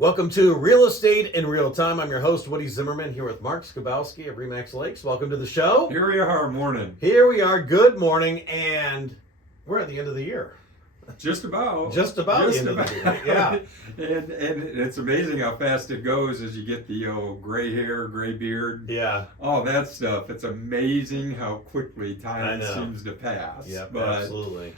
Welcome to Real Estate in Real Time. I'm your host, Woody Zimmerman, here with Mark Skabowski of Remax Lakes. Welcome to the show. Here we are, morning. Here we are. Good morning, and we're at the end of the year. Just about. Just about the end of the year. Yeah. and it's amazing how fast it goes as you get the gray hair, gray beard. Yeah. All that stuff. It's amazing how quickly I time know. seems to pass. Yeah, But, absolutely.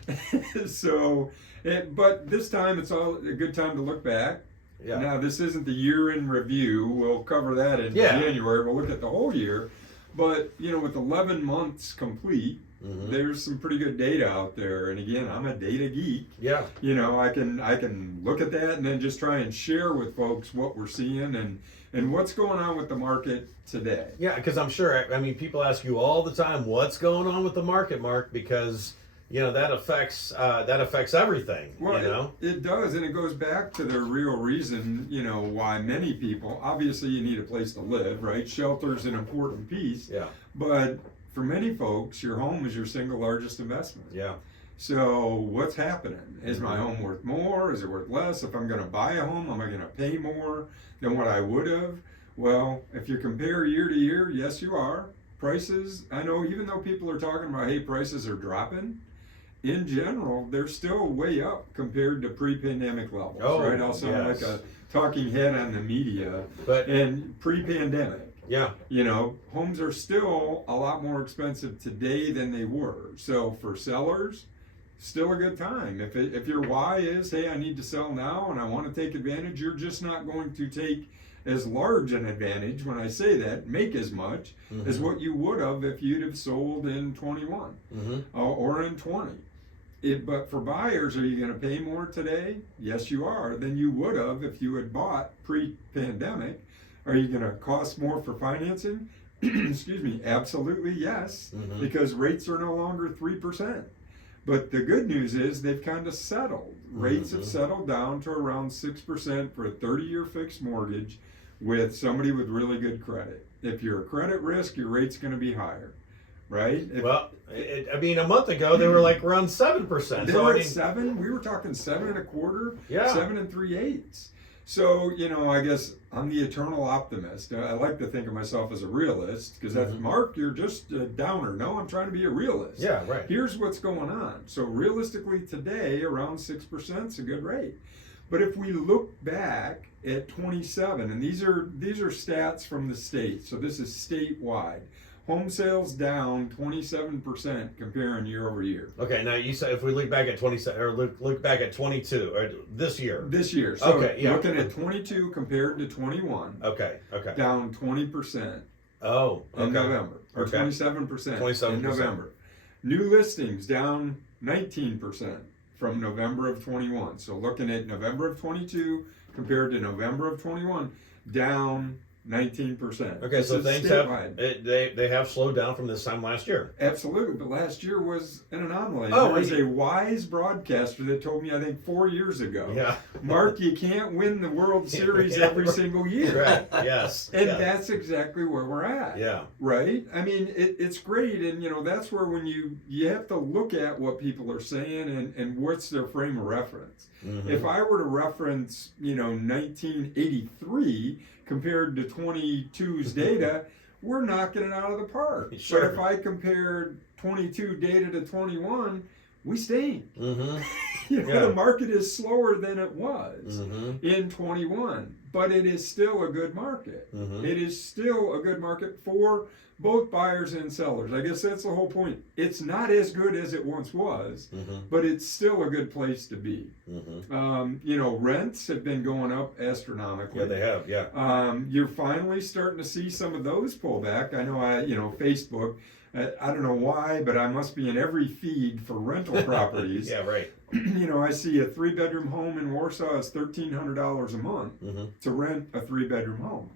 but this time it's all a good time to look back. Yeah. Now, this isn't the year in review. We'll cover that in January. We'll look at the whole year. But, with 11 months complete, there's some pretty good data out there. And again, I'm a data geek. Yeah. I can look at that and then just try and share with folks what we're seeing and what's going on with the market today. Yeah, because I'm sure, people ask you all the time, what's going on with the market, Mark? Because that affects everything. Well, it does, and it goes back to the real reason, why many people, obviously you need a place to live, right? Shelter's an important piece. Yeah. But for many folks, your home is your single largest investment. Yeah. So what's happening? Is my home worth more? Is it worth less? If I'm going to buy a home, am I going to pay more than what I would have? Well, if you compare year to year, yes, you are. Prices, I know, even though people are talking about, hey, prices are dropping, in general, they're still way up compared to pre-pandemic levels, right? I'll sound like a talking head on the media, and pre-pandemic. Yeah. Homes are still a lot more expensive today than they were. So for sellers, still a good time. If your why is, hey, I need to sell now and I want to take advantage, you're just not going to take as large an advantage, when I say that, make as much as what you would have if you'd have sold in 21 or in 20. But for buyers, are you going to pay more today? Yes, you are, than you would have if you had bought pre-pandemic. Are you going to cost more for financing? Excuse me, absolutely yes, because rates are no longer 3%. But the good news is they've kind of settled. Rates have settled down to around 6% for a 30-year fixed mortgage with somebody with really good credit. If you're a credit risk, your rate's going to be higher. Right? A month ago they were like around 7%. They were at 7. We were talking 7 1/4. Yeah. 7 3/8. So I guess I'm the eternal optimist. I like to think of myself as a realist because that's Mark. You're just a downer. No, I'm trying to be a realist. Yeah, right. Here's what's going on. So realistically, today around 6% is a good rate. But if we look back at 27, and these are stats from the state. So this is statewide. Home sales down 27% comparing year over year. Okay, now you said if we look back at 27 or look back at 22 or this year. This year. So looking at 22 compared to 21. Okay. Down 20%. Oh, okay. In November. Or 27% in November. New listings down 19% from November of 21. So looking at November of 22 compared to November of 21, down 19%. Okay, so things they have slowed down from this time last year. Absolutely, but last year was an anomaly. Oh, there was a wise broadcaster that told me, I think 4 years ago, yeah, Mark, you can't win the World Series every single year. Right. Yes. And that's exactly where we're at. Yeah. Right? I mean, it's great, and that's where when you have to look at what people are saying and what's their frame of reference. If I were to reference, 1983 compared to 22's data, we're knocking it out of the park. Sure. But if I compared 22 data to 21, we stink. The market is slower than it was in 21, but it is still a good market. It is still a good market for both buyers and sellers. I guess that's the whole point. It's not as good as it once was, but it's still a good place to be. Rents have been going up astronomically. Yeah, they have. Yeah. You're finally starting to see some of those pull back. I know, Facebook. I don't know why, but I must be in every feed for rental properties. Yeah, right. I see a 3-bedroom home in Warsaw is $1,300 a month to rent a 3-bedroom home.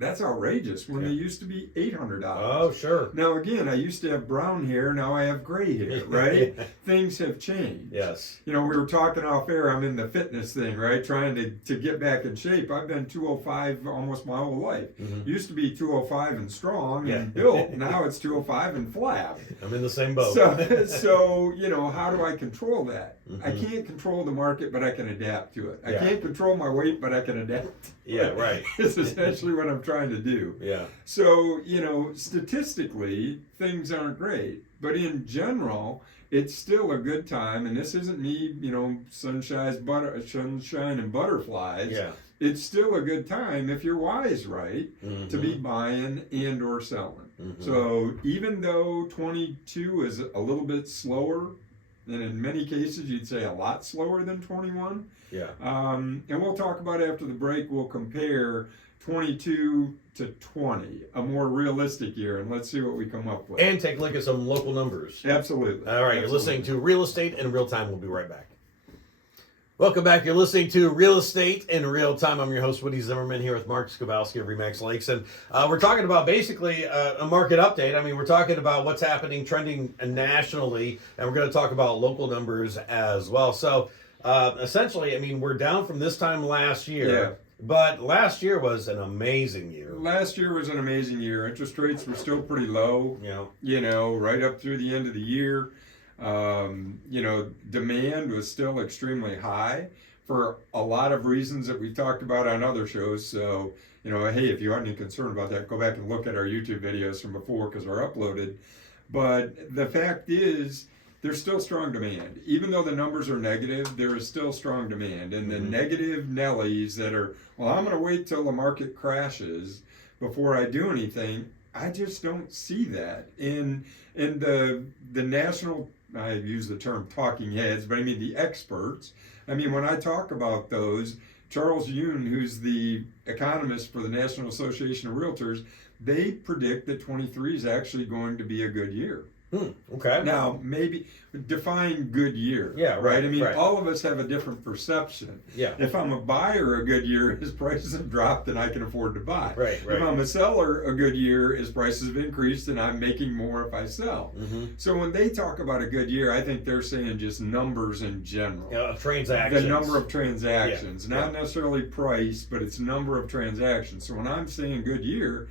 That's outrageous when Yeah. they used to be $800. Oh, sure. Now again, I used to have brown hair. Now I have gray hair. Right? Things have changed. Yes. You know, we were talking off air. I'm in the fitness thing, right? Trying to get back in shape. I've been 205 almost my whole life. Used to be 205 and strong and built. Now it's 205 and flab. I'm in the same boat. So you know, how do I control that? I can't control the market, but I can adapt to it. I can't control my weight, but I can adapt. Yeah, right. It's essentially what I'm trying to do. Yeah. So, you know, statistically, things aren't great. But in general, it's still a good time. And this isn't me, you know, sunshine and butterflies. Yeah. It's still a good time if your why is right to be buying and or selling. So even though 22 is a little bit slower, and in many cases you'd say a lot slower than 21. Yeah. And we'll talk about after the break. We'll compare 22 to 20, a more realistic year, and let's see what we come up with. And take a look at some local numbers. Absolutely. All right, Absolutely. You're listening to Real Estate in Real Time. We'll be right back. Welcome back. You're listening to Real Estate in Real Time. I'm your host, Woody Zimmerman, here with Mark Skowalski of Remax Lakes. And we're talking about basically a market update. I mean, we're talking about what's happening, trending nationally, and we're going to talk about local numbers as well. So essentially, I mean, we're down from this time last year. Yeah. But last year was an amazing year. Last year was an amazing year. Interest rates were still pretty low, you know, right up through the end of the year. You know, demand was still extremely high for a lot of reasons that we've talked about on other shows. So, you know, hey, if you aren't any concerned about that, go back and look at our YouTube videos from before because they're uploaded. But the fact is, there's still strong demand. Even though the numbers are negative, there is still strong demand. And the negative Nellies that are, well, I'm going to wait till the market crashes before I do anything, I just don't see that. In the national, I use the term talking heads, but I mean the experts. I mean, when I talk about those, Charles Yoon, who's the economist for the National Association of Realtors, they predict that 23 is actually going to be a good year. Okay. Now, maybe define good year. Yeah, right. I mean, right. all of us have a different perception. Yeah. If I'm a buyer, a good year, his prices have dropped and I can afford to buy. Right. If I'm a seller, a good year, his prices have increased and I'm making more if I sell. So when they talk about a good year, I think they're saying just numbers in general. Transactions. The number of transactions, not necessarily price, but it's number of transactions. So when I'm saying good year,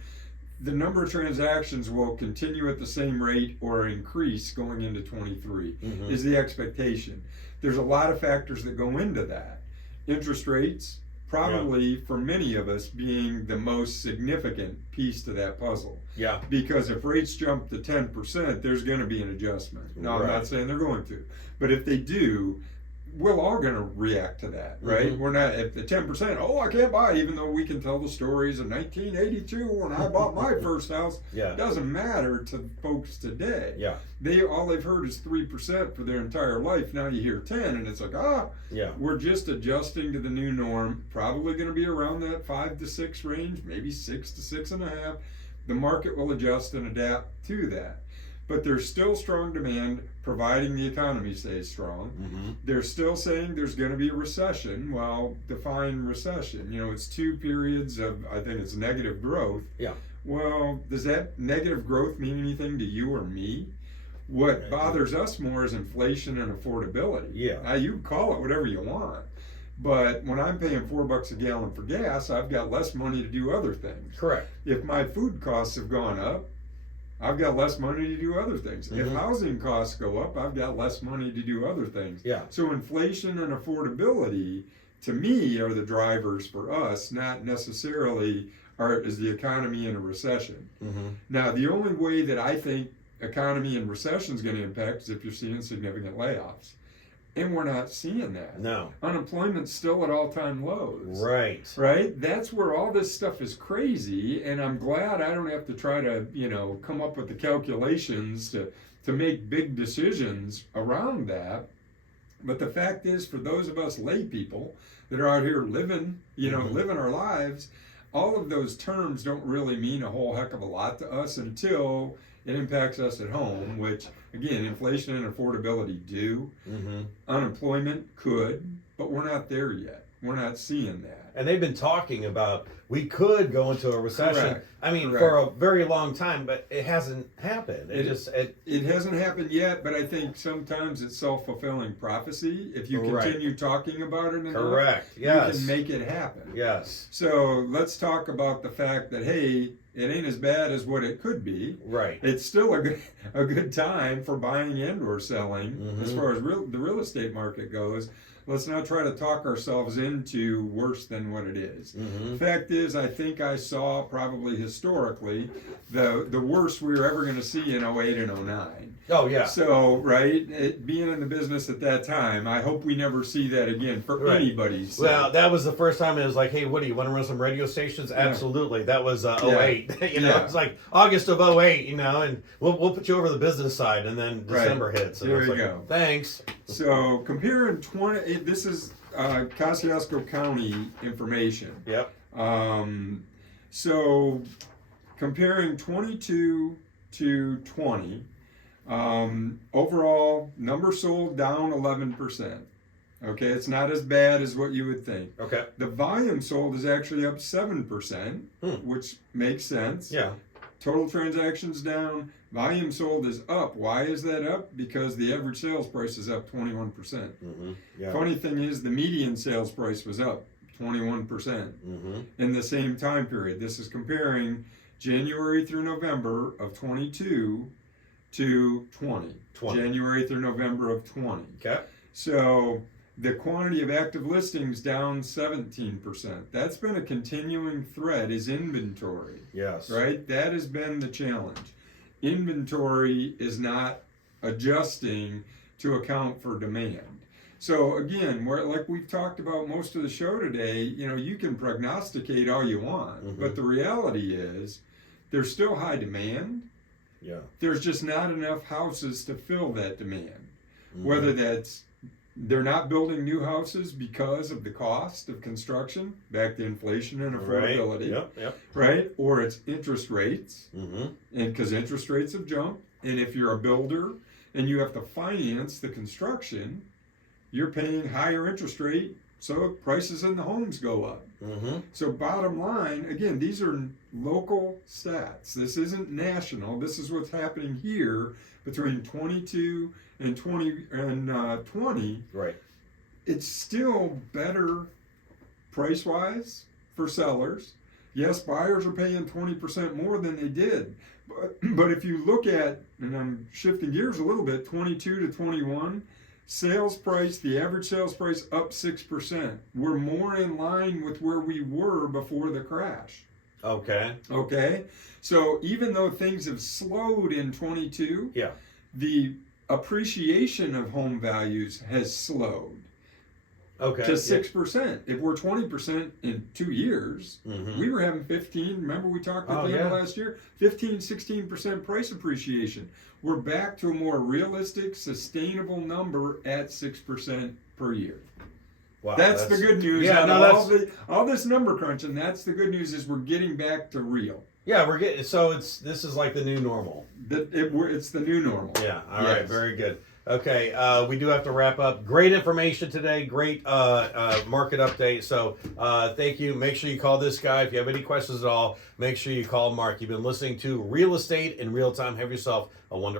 the number of transactions will continue at the same rate or increase going into 23 is the expectation. There's a lot of factors that go into that. Interest rates, probably for many of us being the most significant piece to that puzzle. Yeah. Because if rates jump to 10%, there's going to be an adjustment. Now, I'm not saying they're going to, but if they do, we're all going to react to that, right? We're not at the 10%. Oh, I can't buy, even though we can tell the stories of 1982 when I bought my first house. Yeah. It doesn't matter to folks today. Yeah. All they've heard is 3% for their entire life. Now you hear 10, and it's like, we're just adjusting to the new norm. Probably going to be around that 5 to 6 range, maybe 6 to 6.5. The market will adjust and adapt to that. But there's still strong demand, providing the economy stays strong. They're still saying there's going to be a recession. Well, define recession. You know, it's 2 periods of, I think it's negative growth. Yeah. Well, does that negative growth mean anything to you or me? What bothers us more is inflation and affordability. Yeah. Now, you can call it whatever you want. But when I'm paying $4 a gallon for gas, I've got less money to do other things. Correct. If my food costs have gone up, I've got less money to do other things. If housing costs go up, I've got less money to do other things. Yeah. So inflation and affordability, to me, are the drivers for us, not necessarily is the economy in a recession. Now, the only way that I think economy and recession is going to impact is if you're seeing significant layoffs. And we're not seeing that. No. Unemployment's still at all-time lows. Right. Right? That's where all this stuff is crazy, and I'm glad I don't have to try to, come up with the calculations to make big decisions around that. But the fact is, for those of us lay people that are out here living, living our lives, all of those terms don't really mean a whole heck of a lot to us until it impacts us at home, which, again, inflation and affordability do. Unemployment could, but we're not there yet. We're not seeing that. And they've been talking about we could go into a recession. Correct. I mean, Correct. for a very long time, but it hasn't happened. It hasn't happened yet, but I think sometimes it's self-fulfilling prophecy. If you Right. continue talking about it enough, correct. Yes. you can make it happen. Yes. So let's talk about the fact that, hey, it ain't as bad as what it could be. Right. It's still a good time for buying and or selling as far as the real estate market goes. Let's not try to talk ourselves into worse than what it is. The fact is, I think I saw probably historically the worst we were ever going to see in 08 and 09. Oh, yeah. So, right, being in the business at that time, I hope we never see that again for Right. anybody's sake. Well, that was the first time it was like, hey, Woody, you want to run some radio stations? Absolutely. That was 08. You know, it's like August of 08, you know, and we'll put you over the business side, and then December hits. And There it's you like, go. Thanks. So, comparing this is Kosciusko County information. Yep. So, comparing 22 to 20, overall number sold down 11%. Okay, it's not as bad as what you would think. Okay. The volume sold is actually up 7%, which makes sense. Yeah. Total transactions down, volume sold is up. Why is that up? Because the average sales price is up 21%. Yeah. Funny thing is, the median sales price was up 21% in the same time period. This is comparing January through November of 22 to 20. January through November of 20. Okay. So the quantity of active listings down 17%. That's been a continuing thread, is inventory. Yes. Right? That has been the challenge. Inventory is not adjusting to account for demand. So again, like we've talked about most of the show today, you can prognosticate all you want, but the reality is there's still high demand. Yeah. There's just not enough houses to fill that demand. Whether that's they're not building new houses because of the cost of construction, back to inflation and affordability, right? Or it's interest rates, and because interest rates have jumped, and if you're a builder and you have to finance the construction, you're paying higher interest rate, so prices in the homes go up. So bottom line, again, these are local stats. This isn't national. This is what's happening here between 22 and 20. Right. It's still better price-wise for sellers. Yes, buyers are paying 20% more than they did. But if you look at, and I'm shifting gears a little bit, 22 to 21, sales price, the average sales price up 6%. We're more in line with where we were before the crash. Okay. Okay? So even though things have slowed in 22, the appreciation of home values has slowed to 6%. If we're 20% in 2 years, we were having 15. Remember we talked at the end of last year? 15, 16% price appreciation. We're back to a more realistic, sustainable number at 6% per year. Wow, that's the good news. Yeah, all this number crunching, that's the good news, is we're getting back to real. Yeah, we're getting, so this is like the new normal. It's the new normal. Yeah, all right, very good. Okay, we do have to wrap up. Great information today, great market update. So thank you. Make sure you call this guy. If you have any questions at all, make sure you call Mark. You've been listening to Real Estate in Real Time. Have yourself a wonderful